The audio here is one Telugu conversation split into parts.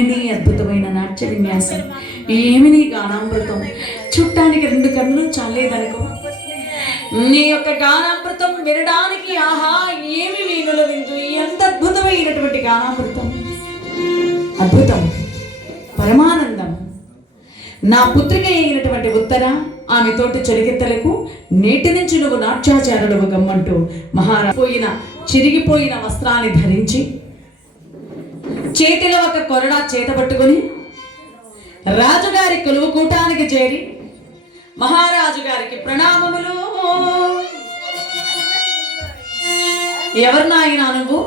ఏమి అద్భుతమైన నాట్య విన్యాసం, ఏమి నీ గానామృతం. చుట్టానికి 2 కన్నులు చాలేదనుకో. నీ యొక్క గానామృతం వినడానికి ఆహా ఏమి వీణుల విందు, ఎంత అద్భుతమైనటువంటి గానామృతం. అద్భుతం, పరమానందం. నా పుత్రిక అయినటువంటి ఉత్తర ఆమెతోటి చెలికెత్తలకు నేటి నుంచి నువ్వు నాట్యాచారుడు గమ్మంటూ మహారాజు చిరిగిపోయిన వస్త్రాన్ని ధరించి చేతిలో ఒక కొరడా చేత పట్టుకుని రాజుగారి కొలువు కూటానికి చేరి మహారాజు గారికి ప్రణామములు. ఎవరు నాయనా నువ్వు?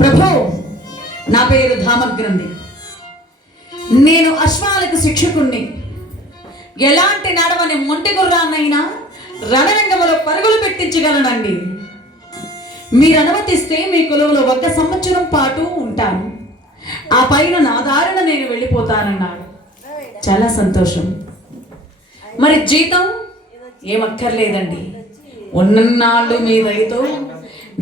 ప్రభు, నా పేరు ధామగ్రంథి. నేను అశ్వాలకు శిక్షకుణ్ణి. ఎలాంటి నడవని మొంటి గుర్రాన్నైనా రణరంగములో పరుగులు పెట్టించగలనండి. మీరు అనుమతిస్తే మీ కొలువులో 1 సంవత్సరం పాటు ఉంటాను. ఆ పైన నా దారిన నేను వెళ్ళిపోతానన్నాడు. చాలా సంతోషం. మరి జీతం ఏమక్కర్లేదండి, ఉన్నన్నాళ్ళు మీ దయతో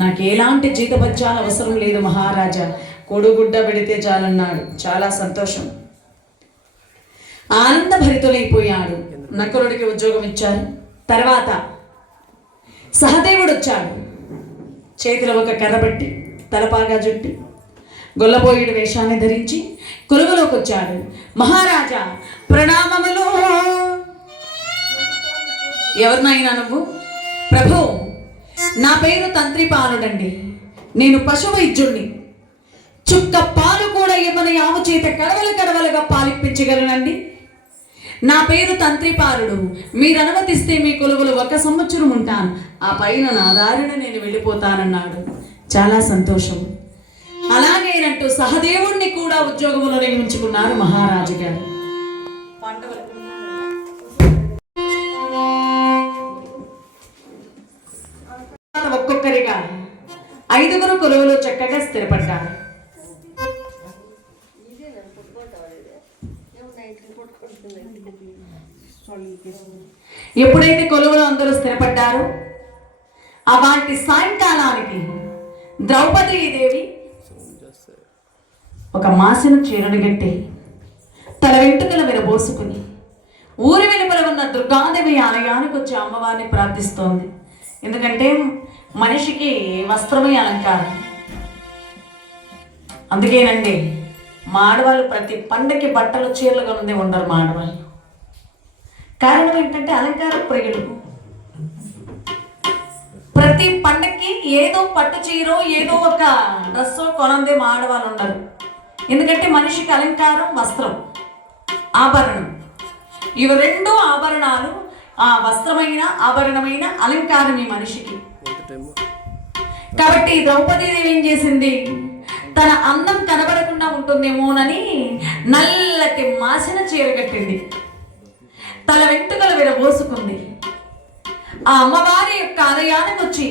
నాకు ఎలాంటి జీతభత్యాలు అవసరం లేదు మహారాజా, కొడుగుడ్డ పెడితే చాలన్నాడు. చాలా సంతోషం. ఆనందభరితులైపోయాడు. నకులుడికి ఉద్యోగం ఇచ్చారు. తర్వాత సహదేవుడు వచ్చాడు. చేతిలో ఒక కర్ర పెట్టి తలపాగా జుట్టి గొల్లబోయుడు వేషాన్ని ధరించి కొలువులోకి వచ్చాడు. మహారాజా ప్రణామములు. ఎవరినైనా నువ్వు? ప్రభు, నా పేరు తంత్రిపాలుడండి. నేను పశు వైద్యుణ్ణి. చుక్క పాలు కూడా ఇవ్వని ఆవు చేత కడవలుగా పాలిప్పించగలనండి. నా పేరు తంత్రిపాలుడు. మీరు అనుమతిస్తే మీ కొలువులు 1 సంవత్సరం ఉంటాను. ఆ పైన నా దారిన నేను వెళ్ళిపోతానన్నాడు. చాలా సంతోషం. అలాగేనంటూ సహదేవుణ్ణి కూడా ఉద్యోగంలో నియమించుకున్నారు మహారాజు గారు. ఒక్కొక్కరిగా 5గురు కొలువులో చక్కగా స్థిరపడ్డారు. ఎప్పుడైతే కొలువులో అందరూ స్థిరపడ్డారో అలాంటి సాయంకాలానికి ద్రౌపదీదేవి ఒక మాసిన చీరను గట్టి తల వెంట్రుకల విరబోసుకుని ఊరి వెలుపల ఉన్న దుర్గాదేవి ఆలయానికి వచ్చి అమ్మవారిని ప్రార్థిస్తోంది. ఎందుకంటే మనిషికి వస్త్రమే అలంకారం. అందుకేనండి మాడవాళ్ళు ప్రతి పండగకి బట్టలు చీరలు కొనుంది ఉండరు మాడవాళ్ళు. కారణం ఏంటంటే అలంకార ప్రియులు. ప్రతి పండగకి ఏదో పట్టు చీరో ఏదో ఒక డ్రెస్సో కొనందే ఆడవాళ్ళు ఉండరు. ఎందుకంటే మనిషికి అలంకారం వస్త్రం, ఆభరణం. ఇవి 2 ఆభరణాలు. ఆ వస్త్రమైన ఆభరణమైన అలంకారం ఈ మనిషికి. కాబట్టి ద్రౌపదీదేవి ఏం చేసింది, తన అందం కనబడకుండా ఉంటుందేమోనని నల్లటి మాసిన చీర కట్టింది. తల వెంట్రుకలు విరబోసుకుంది. ఆ అమ్మవారి యొక్క ఆలయానికి వచ్చి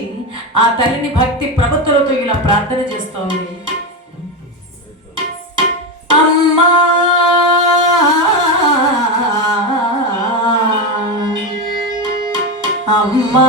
ఆ తల్లిని భక్తి ప్రవృత్తులతో ఇలా ప్రార్థన చేస్తోంది. అమ్మా అమ్మా